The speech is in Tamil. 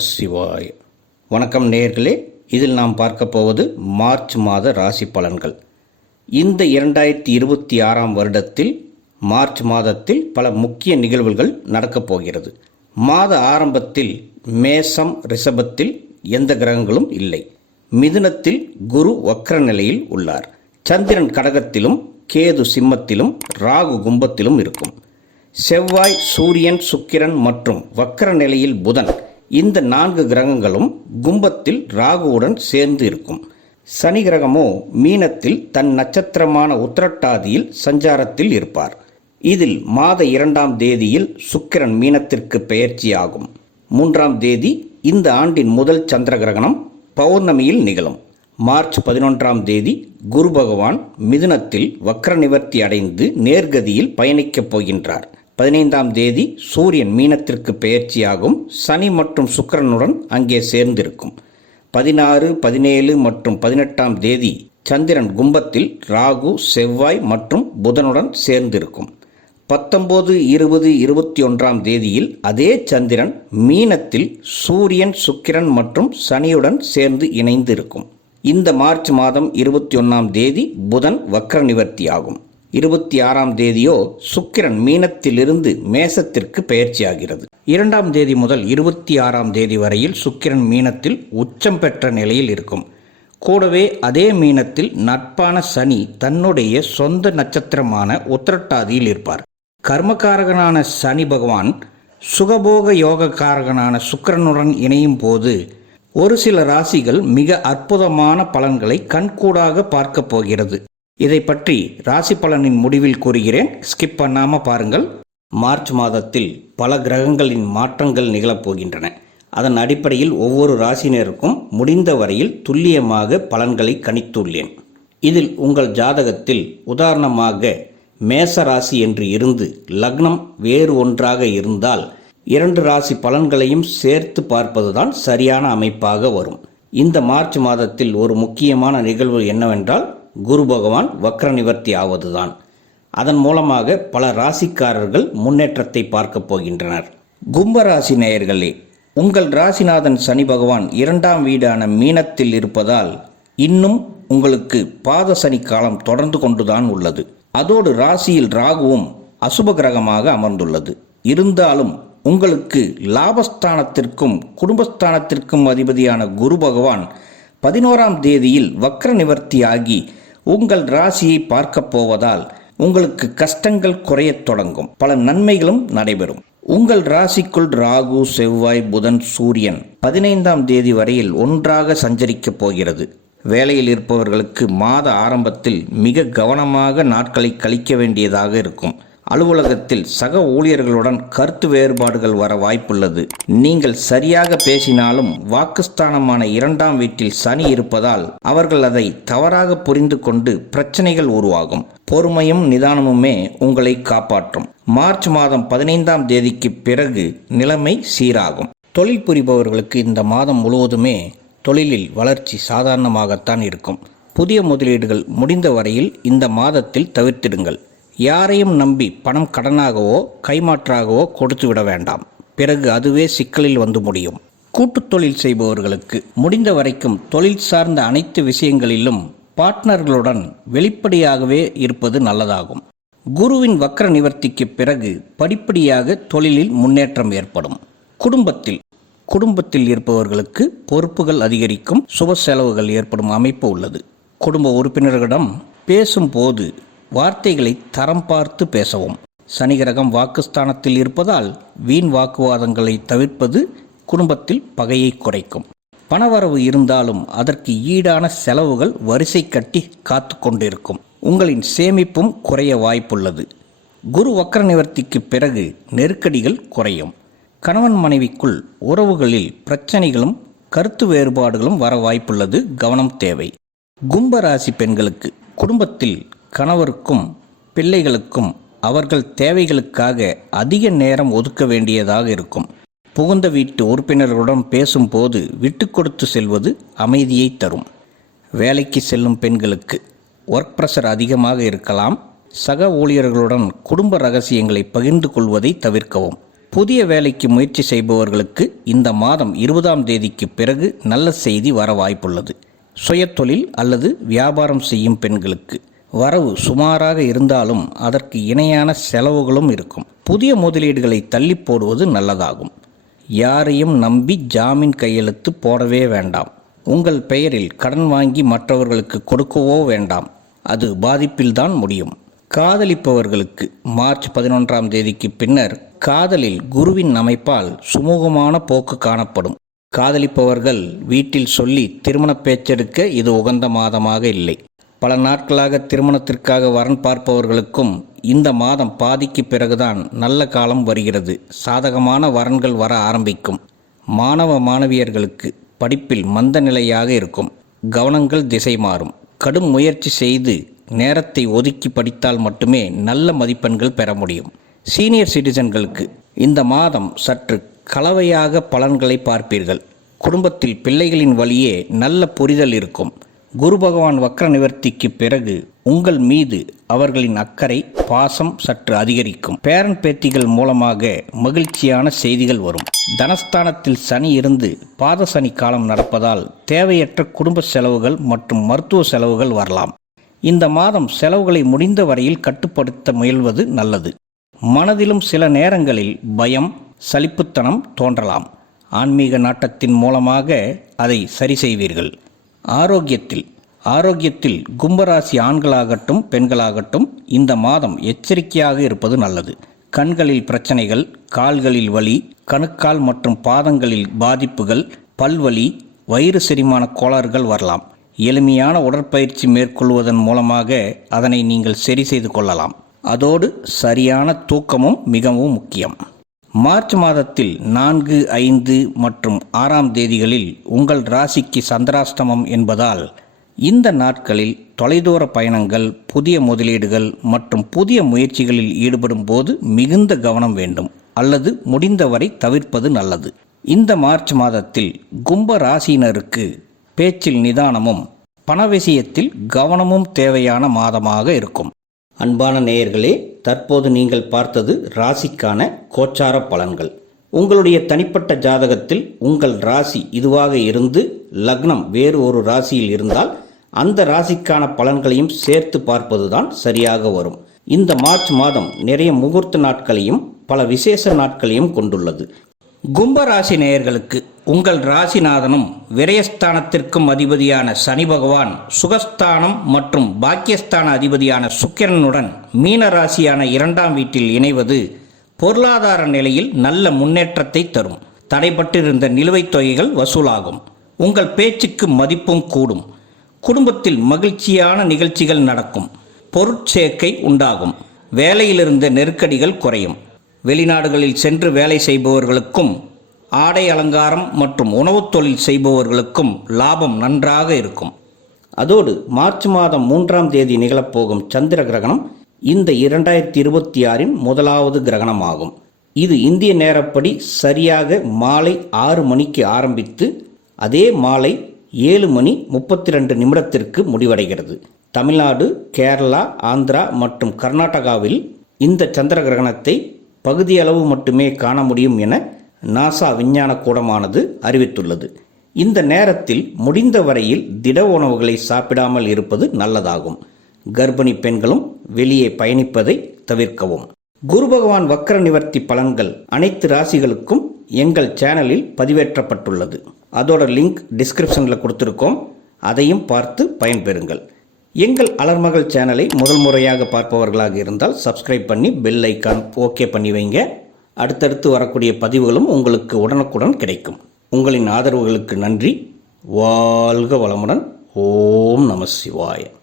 சிவாய் வணக்கம் நேர்களே இதில் நாம் பார்க்க போவது மார்ச் மாத ராசி பலன்கள். இந்த இரண்டாயிரத்தி இருபத்தி ஆறாம் வருடத்தில் மார்ச் மாதத்தில் பல முக்கிய நிகழ்வுகள் நடக்கப் போகிறது. மாத ஆரம்பத்தில் மேசம் ரிஷபத்தில் எந்த கிரகங்களும் இல்லை. மிதுனத்தில் குரு வக்ர நிலையில் உள்ளார். சந்திரன் கடகத்திலும் கேது சிம்மத்திலும் ராகு கும்பத்திலும் இருக்கும். செவ்வாய் சூரியன் சுக்கிரன் மற்றும் வக்கர நிலையில் புதன் இந்த நான்கு கிரகங்களும் கும்பத்தில் ராகுவுடன் சேர்ந்து இருக்கும். சனி கிரகமோ மீனத்தில் தன் நட்சத்திரமான உத்திரட்டாதியில் சஞ்சாரத்தில் இருப்பார். இதில் மாத இரண்டாம் தேதியில் சுக்கிரன் மீனத்திற்கு பெயர்ச்சியாகும். மூன்றாம் தேதி இந்த ஆண்டின் முதல் சந்திர கிரகணம் பௌர்ணமியில் நிகழும். மார்ச் பதினொன்றாம் தேதி குரு பகவான் மிதுனத்தில் வக்ர நிவர்த்தி அடைந்து நேர்கதியில் பயணிக்கப் போகின்றார். பதினைந்தாம் தேதி சூரியன் மீனத்திற்கு பெயர்ச்சியாகும். சனி மற்றும் சுக்கிரனுடன் அங்கே சேர்ந்திருக்கும். பதினாறு பதினேழு மற்றும் பதினெட்டாம் தேதி சந்திரன் கும்பத்தில் ராகு செவ்வாய் மற்றும் புதனுடன் சேர்ந்திருக்கும். பத்தொம்போது இருபது இருபத்தி ஒன்றாம் தேதியில் அதே சந்திரன் மீனத்தில் சூரியன் சுக்கிரன் மற்றும் சனியுடன் சேர்ந்து இணைந்து இருக்கும் இந்த மார்ச் மாதம் இருபத்தி ஒன்றாம் தேதி புதன் வக்கர நிவர்த்தியாகும் ஆகும் இருபத்தி ஆறாம் தேதியோ சுக்கிரன் மீனத்திலிருந்து மேசத்திற்கு பெயர்ச்சியாகிறது. இரண்டாம் தேதி முதல் இருபத்தி ஆறாம் தேதி வரையில் சுக்கிரன் மீனத்தில் உச்சம் பெற்ற நிலையில் இருக்கும். கூடவே அதே மீனத்தில் நட்பான சனி தன்னுடைய சொந்த நட்சத்திரமான உத்திரட்டாதியில் இருப்பார். கர்மகாரகனான சனி பகவான் சுகபோக யோகக்காரகனான சுக்கிரனுடன் இணையும் போது ஒரு சில ராசிகள் மிக அற்புதமான பலன்களை கண்கூடாக பார்க்கப் போகிறது. இதை பற்றி ராசி பலனின் முடிவில் கூறுகிறேன். ஸ்கிப் பண்ணாமல் பாருங்கள். மார்ச் மாதத்தில் பல கிரகங்களின் மாற்றங்கள் நிகழப்போகின்றன. அதன் அடிப்படையில் ஒவ்வொரு ராசினருக்கும் முடிந்த வரையில் துல்லியமாக பலன்களை கணித்துள்ளேன். இதில் உங்கள் ஜாதகத்தில் உதாரணமாக மேச ராசி என்று இருந்து லக்னம் வேறு ஒன்றாக இருந்தால் இரண்டு ராசி பலன்களையும் சேர்த்து பார்ப்பதுதான் சரியான அமைப்பாக வரும். இந்த மார்ச் மாதத்தில் ஒரு முக்கியமான நிகழ்வு என்னவென்றால் குரு பகவான் வக்ர நிவர்த்தி ஆவதுதான். அதன் மூலமாக பல ராசிக்காரர்கள் முன்னேற்றத்தை பார்க்கப் போகின்றனர். கும்பராசி நேயர்களே உங்கள் ராசிநாதன் சனி பகவான் இரண்டாம் வீடான மீனத்தில் இருப்பதால் இன்னும் உங்களுக்கு பாத சனி காலம் தொடர்ந்து கொண்டுதான் உள்ளது. அதோடு ராசியில் ராகுவும் அசுப கிரகமாக அமர்ந்துள்ளது. இருந்தாலும் உங்களுக்கு லாபஸ்தானத்திற்கும் குடும்பஸ்தானத்திற்கும் அதிபதியான குரு பகவான் பதினோராம் தேதியில் வக்ர நிவர்த்தியாகி உங்கள் ராசியை பார்க்க போவதால் உங்களுக்கு கஷ்டங்கள் குறையத் தொடங்கும். பல நன்மைகளும் நடைபெறும். உங்கள் ராசிக்குள் ராகு செவ்வாய் புதன் சூரியன் பதினைந்தாம் தேதி வரையில் ஒன்றாக சஞ்சரிக்கப் போகிறது. வேலையில் இருப்பவர்களுக்கு மாத ஆரம்பத்தில் மிக கவனமாக நாட்களை கழிக்க வேண்டியதாக இருக்கும். அலுவலகத்தில் சக ஊழியர்களுடன் கருத்து வேறுபாடுகள் வர வாய்ப்புள்ளது. நீங்கள் சரியாக பேசினாலும் வாக்குஸ்தானமான இரண்டாம் வீட்டில் சனி இருப்பதால் அவர்கள் அதை தவறாக புரிந்து கொண்டு பிரச்சனைகள் உருவாகும். பொறுமையும் நிதானமுமே உங்களை காப்பாற்றும். மார்ச் மாதம் பதினைந்தாம் தேதிக்கு பிறகு நிலைமை சீராகும். தொழில் புரிபவர்களுக்கு இந்த மாதம் முழுவதுமே தொழிலில் வளர்ச்சி சாதாரணமாகத்தான் இருக்கும். புதிய முதலீடுகள் முடிந்த வரையில் இந்த மாதத்தில் தவிர்த்திடுங்கள். யாரையும் நம்பி பணம் கடனாகவோ கைமாற்றாகவோ கொடுத்து விட வேண்டாம். பிறகு அதுவே சிக்கலில் வந்து முடியும். கூட்டுத் தொழில் செய்பவர்களுக்கு முடிந்த வரைக்கும் தொழில் சார்ந்த அனைத்து விஷயங்களிலும் பார்ட்னர்களுடன் வெளிப்படையாகவே இருப்பது நல்லதாகும். குருவின் வக்ர நிவர்த்திக்கு பிறகு படிப்படியாக தொழிலில் முன்னேற்றம் ஏற்படும். குடும்பத்தில் குடும்பத்தில் இருப்பவர்களுக்கு பொறுப்புகள் அதிகரிக்கும் சுப செலவுகள் ஏற்படும் அமைப்பு உள்ளது. குடும்ப உறுப்பினர்களிடம் பேசும்போது வார்த்தைகளை தரம் பார்த்து பேசவும். சனி கிரகம் வாக்குஸ்தானத்தில் இருப்பதால் வீண் வாக்குவாதங்களை தவிர்ப்பது குடும்பத்தில் பகையை குறைக்கும். பணவரவு இருந்தாலும் அதற்கு ஈடான செலவுகள் வரிசை கட்டி காத்து கொண்டிருக்கும். உங்களின் சேமிப்பும் குறைய வாய்ப்புள்ளது. குரு வக்கர நிவர்த்திக்கு பிறகு நெருக்கடிகள் குறையும். கணவன் மனைவிக்குள் உறவுகளில் பிரச்சனைகளும் கருத்து வேறுபாடுகளும் வர வாய்ப்புள்ளது. கவனம் தேவை. கும்பராசி பெண்களுக்கு குடும்பத்தில் கணவருக்கும் பிள்ளைகளுக்கும் அவர்கள் தேவைகளுக்காக அதிக நேரம் ஒதுக்க வேண்டியதாக இருக்கும். புகுந்த வீட்டு உறுப்பினர்களுடன் பேசும்போது விட்டு கொடுத்து செல்வது அமைதியை தரும். வேலைக்கு செல்லும் பெண்களுக்கு ஒர்க் ப்ரெஷர் அதிகமாக இருக்கலாம். சக ஊழியர்களுடன் குடும்ப ரகசியங்களை பகிர்ந்து கொள்வதை தவிர்க்கவும். புதிய வேலைக்கு முயற்சி செய்பவர்களுக்கு இந்த மாதம் இருபதாம் தேதிக்கு பிறகு நல்ல செய்தி வர வாய்ப்புள்ளது. சுயத்தொழில் அல்லது வியாபாரம் செய்யும் பெண்களுக்கு வரவு சுமாராக இருந்தாலும் அதற்கு இணையான செலவுகளும் இருக்கும். புதிய முதலீடுகளை தள்ளி போடுவது நல்லதாகும். யாரையும் நம்பி ஜாமீன் கையெழுத்து போடவே வேண்டாம். உங்கள் பெயரில் கடன் வாங்கி மற்றவர்களுக்கு கொடுக்கவோ வேண்டாம். அது பாதிப்பில்தான் முடியும். காதலிப்பவர்களுக்கு மார்ச் பதினொன்றாம் தேதிக்கு பின்னர் காதலில் குருவின் அமைப்பால் சுமூகமான போக்கு காணப்படும். காதலிப்பவர்கள் வீட்டில் சொல்லி திருமண பேச்செடுக்க இது உகந்த மாதமாக இல்லை. பல நாட்களாக திருமணத்திற்காக வரன் பார்ப்பவர்களுக்கும் இந்த மாதம் பாதிக்கு பிறகுதான் நல்ல காலம் வருகிறது. சாதகமான வரன்கள் வர ஆரம்பிக்கும். மாணவ மாணவியர்களுக்கு படிப்பில் மந்த நிலையாக இருக்கும். கவனங்கள் திசை மாறும். கடும் முயற்சி செய்து நேரத்தை ஒதுக்கி படித்தால் மட்டுமே நல்ல மதிப்பெண்கள் பெற முடியும். சீனியர் சிட்டிசன்களுக்கு இந்த மாதம் சற்று கலவையாக பலன்களை பார்ப்பீர்கள். குடும்பத்தில் பிள்ளைகளின் வழியே நல்ல புரிதல் இருக்கும். குரு பகவான் வக்ர நிவர்த்திக்கு பிறகு உங்கள் மீது அவர்களின் அக்கறை பாசம் சற்று அதிகரிக்கும். பேரன் பேத்திகள் மூலமாக மகிழ்ச்சியான செய்திகள் வரும். தனஸ்தானத்தில் சனி இருந்து பாத சனி காலம் நடப்பதால் தேவையற்ற குடும்ப செலவுகள் மற்றும் மருத்துவ செலவுகள் வரலாம். இந்த மாதம் செலவுகளை முடிந்த வரையில் கட்டுப்படுத்த முயல்வது நல்லது. மனதிலும் சில நேரங்களில் பயம் சலிப்புத்தனம் தோன்றலாம். ஆன்மீக நாட்டத்தின் மூலமாக அதை சரி செய்வீர்கள். ஆரோக்கியத்தில் ஆரோக்கியத்தில் கும்பராசி ஆண்களாகட்டும் பெண்களாகட்டும் இந்த மாதம் எச்சரிக்கையாக இருப்பது நல்லது. கண்களில் பிரச்சனைகள் கால்களில் வலி கணுக்கால் மற்றும் பாதங்களில் பாதிப்புகள் பல்வலி வயிறு செரிமான கோளாறுகள் வரலாம். எளிமையான உடற்பயிற்சி மேற்கொள்வதன் மூலமாக அதனை நீங்கள் சரி செய்து கொள்ளலாம். அதோடு சரியான தூக்கமும் மிகவும் முக்கியம். மார்ச் மாதத்தில் நான்கு ஐந்து மற்றும் ஆறாம் தேதிகளில் உங்கள் ராசிக்கு சந்திராஷ்டமம் என்பதால் இந்த நாட்களில் தொலைதூர பயணங்கள் புதிய முதலீடுகள் மற்றும் புதிய முயற்சிகளில் ஈடுபடும் போது மிகுந்த கவனம் வேண்டும் அல்லது முடிந்தவரை தவிர்ப்பது நல்லது. இந்த மார்ச் மாதத்தில் கும்ப ராசியினருக்கு பேச்சில் நிதானமும் பண விஷயத்தில் கவனமும் தேவையான மாதமாக இருக்கும். அன்பான நேயர்களே தற்போது நீங்கள் பார்த்தது ராசிக்கான கோச்சார பலன்கள். உங்களுடைய தனிப்பட்ட ஜாதகத்தில் உங்கள் ராசி இதுவாக இருந்து லக்னம் வேறு ஒரு ராசியில் இருந்தால் அந்த ராசிக்கான பலன்களையும் சேர்த்து பார்ப்பதுதான் சரியாக வரும். இந்த மார்ச் மாதம் நிறைய முகூர்த்த நாட்களையும் பல விசேஷ நாட்களையும் கொண்டுள்ளது. கும்பராசி நேயர்களுக்கு உங்கள் ராசிநாதனும் விரயஸ்தானத்திற்கும் அதிபதியான சனி பகவான் சுகஸ்தானம் மற்றும் பாக்கியஸ்தான அதிபதியான சுக்கிரனுடன் மீன ராசியான இரண்டாம் வீட்டில் இணைவது பொருளாதார நிலையில் நல்ல முன்னேற்றத்தை தரும். தடைப்பட்டிருந்த நிலுவைத் தொகைகள் வசூலாகும். உங்கள் பேச்சுக்கு மதிப்பும் கூடும். குடும்பத்தில் மகிழ்ச்சியான நிகழ்ச்சிகள் நடக்கும். பொருட்சேர்க்கை உண்டாகும். வேலையிலிருந்த நெருக்கடிகள் குறையும். வெளிநாடுகளில் சென்று வேலை செய்பவர்களுக்கும் ஆடை அலங்காரம் மற்றும் உணவுத் தொழில் செய்பவர்களுக்கும் லாபம் நன்றாக இருக்கும். அதோடு மார்ச் மாதம் மூன்றாம் தேதி நிகழப்போகும் சந்திர கிரகணம் இந்த இரண்டாயிரத்தி இருபத்தி ஆறின் முதலாவது கிரகணமாகும். இது இந்திய நேரப்படி சரியாக மாலை ஆறு மணிக்கு ஆரம்பித்து அதே மாலை ஏழு மணி முப்பத்தி ரெண்டு நிமிடத்திற்கு முடிவடைகிறது. தமிழ்நாடு கேரளா ஆந்திரா மற்றும் கர்நாடகாவில் இந்த சந்திர கிரகணத்தை பகுதியளவு மட்டுமே காண முடியும் என நாசா விஞ்ஞான கூடமானது அறிவித்துள்ளது. இந்த நேரத்தில் முடிந்த வரையில் திட உணவுகளை சாப்பிடாமல் இருப்பது நல்லதாகும். கர்ப்பிணி பெண்களும் வெளியே பயணிப்பதை தவிர்க்கவும். குரு பகவான் வக்கர நிவர்த்தி பலன்கள் அனைத்து ராசிகளுக்கும் எங்கள் சேனலில் பதிவேற்றப்பட்டுள்ளது. அதோட லிங்க் டிஸ்கிரிப்ஷனில் கொடுத்துருக்கோம். அதையும் பார்த்து பயன்பெறுங்கள். எங்கள் அலர்மகள் சேனலை முதல் முறையாக பார்ப்பவர்களாக இருந்தால் சப்ஸ்கிரைப் பண்ணி பெல் ஐக்கான் ஓகே பண்ணி வைங்க. அடுத்தடுத்து வரக்கூடிய பதிவுகளும் உங்களுக்கு உடனுக்குடன் கிடைக்கும். உங்களின் ஆதரவுகளுக்கு நன்றி. வாழ்க வளமுடன். ஓம் நம சிவாயம்